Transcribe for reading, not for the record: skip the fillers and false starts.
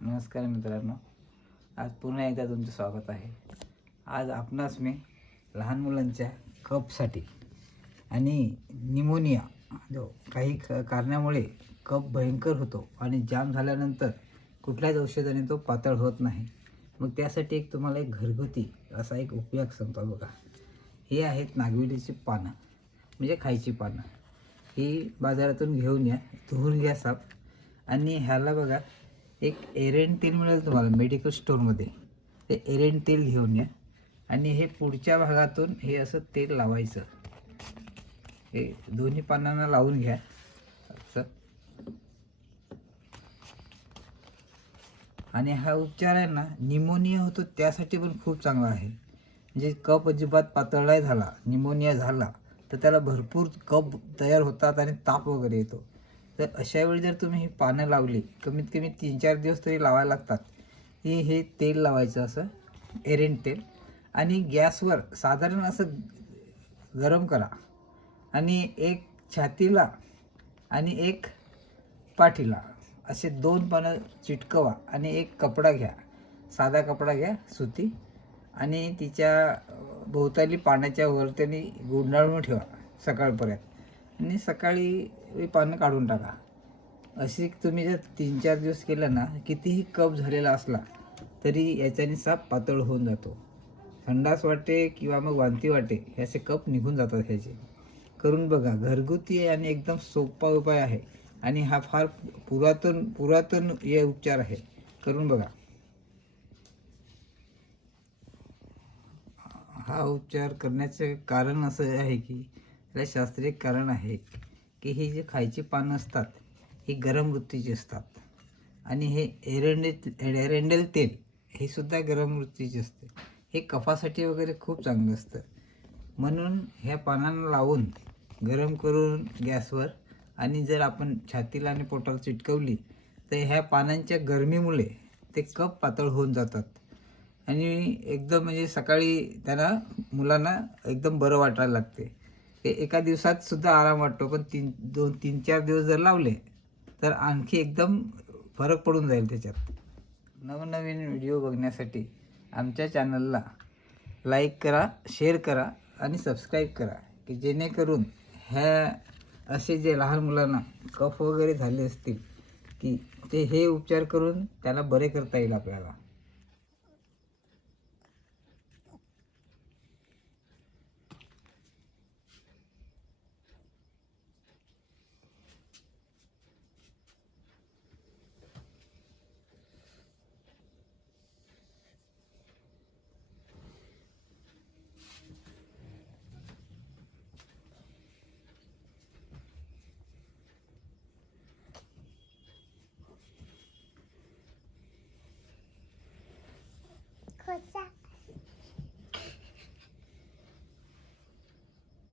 नमस्कार मित्रांनो, आज पुन्हा एकदा तुमचं स्वागत आहे. आज आपणास मी लहान मुलांच्या कफसाठी आणि निमोनिया जो काही कारणामुळे कफ भयंकर होतो आणि जाम झाल्यानंतर कुठल्याच औषधाने तो पातळ होत नाही. मग त्यासाठी तुम्हाला एक घरगुती असा एक उपयोग सांगतो बघा. हे आहेत नागवेलीची पानं, म्हणजे खायची पानं. ही बाजारातून घेऊन या, धुवून घ्या साफ. आणि ह्याला बघा, एक एरेंट तेल मिळेल तुम्हाला मेडिकल स्टोअरमध्ये. ते एरेंट तेल घेऊन या आणि हे पुढच्या भागातून हे असं तेल लावायचं. हे दोन्ही पानांना लावून घ्या असं. आणि हा उपचार आहे ना, निमोनिया होतो त्यासाठी पण खूप चांगला आहे. म्हणजे कफ अजिबात पातळ नाही झाला, निमोनिया झाला तर त्याला भरपूर कफ तयार होतात आणि ताप वगैरे येतो. तर अशा वेळी जर तुम्ही ही पानं लावली, कमीत कमी 3-4 दिवस तरी लावायला लागतात. हे तेल लावायचं असं, एरेंट तेल. आणि गॅसवर साधारण असं गरम करा आणि एक छातीला आणि एक पाठीला असे 2 पानं चिटकवा आणि एक कपडा घ्या, साधा कपडा घ्या सुती, आणि तिच्या भोवताली पाण्याच्या वरती गुंडाळून ठेवा सकाळपर्यंत. आणि सकाळी पानं काढून टाका. अशी तुम्ही जर 3-4 दिवस केलं ना, कितीही कफ झालेला असला तरी याच्याने साप पातळ होऊन जातो. संडास वाटे किंवा मग वांती वाटे हे असे कफ निघून जातात. ह्याचे करून बघा, घरगुती आहे आणि एकदम सोपा उपाय आहे. आणि हा फार पुरातन हे उपचार आहे. करून बघा. हा उपचार करण्याचे कारण असं आहे की त्याला शास्त्रीय कारण आहे की ही जी खायची पानं असतात ही गरम वृत्तीची असतात. आणि हे एरेंडेल तेल हे सुद्धा गरम वृत्तीचे असते. हे कफासाठी वगैरे खूप चांगलं असतं. म्हणून ह्या पानांना लावून गरम करून गॅसवर आणि जर आपण छातीला आणि पोटाला चिटकवली तर ह्या पानांच्या गरमीमुळे ते कफ पातळ होऊन जातात. आणि एकदम म्हणजे सकाळी त्यांना मुलांना एकदम बरं वाटायला लागते. ते एका दिवसात सुद्धा आराम वाटतो, पण 3-4 दिवस जर लावले तर आणखी एकदम फरक पडून जाईल त्याच्यात. नवनवीन व्हिडिओ बघण्यासाठी आमच्या चॅनलला लाईक करा, शेअर करा आणि सबस्क्राईब करा, की जेणेकरून ह्या असे जे लहान मुलांना कफ वगैरे झाले असतील की ते हे उपचार करून त्याला बरे करता येईल आपल्याला.